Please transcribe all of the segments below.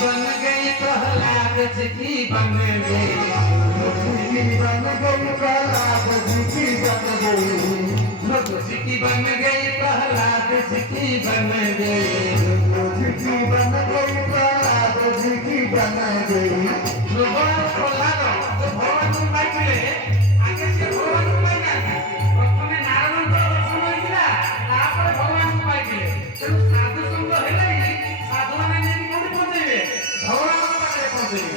बन गई प्रहलाद जी की बन गई प्रहलाद जी की बन गई जी की बन गई प्रहलाद जी की बन गई जी की बन गई प्रहलाद जी की बन गई भगवान प्रहलाद तो भगवान को पाइले आगे से भगवान को पाइ ना प्रथमे नारायण को दर्शन होइला तापर भगवान को पाइले तेणु साधु संग हेले साधु माने नेकी कोठी पहुंचेबे भगवान को पाखे पहुंचेबे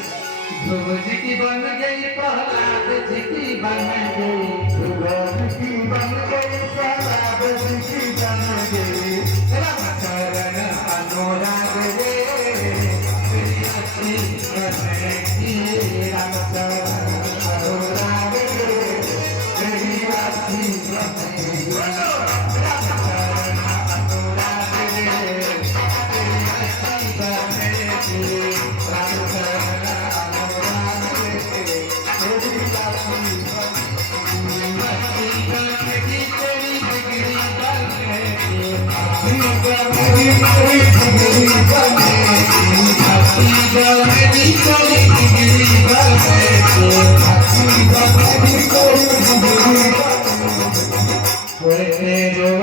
ध्रुव जी की बन गई प्रहलाद जी की बन गई ध्रुव जी की बन गई प्रहलाद जी की बन गई राम चरण अनुराग रे तेरी अच्छी बनेगी राम चरण अनुराग रे तेरी अच्छी बनेगी राम चरण अनुराग रे तेरी अच्छी बनेगी राम चरण अनुराग रे तेरी अच्छी बनेगी तेरी बिगड़ी बनेगी When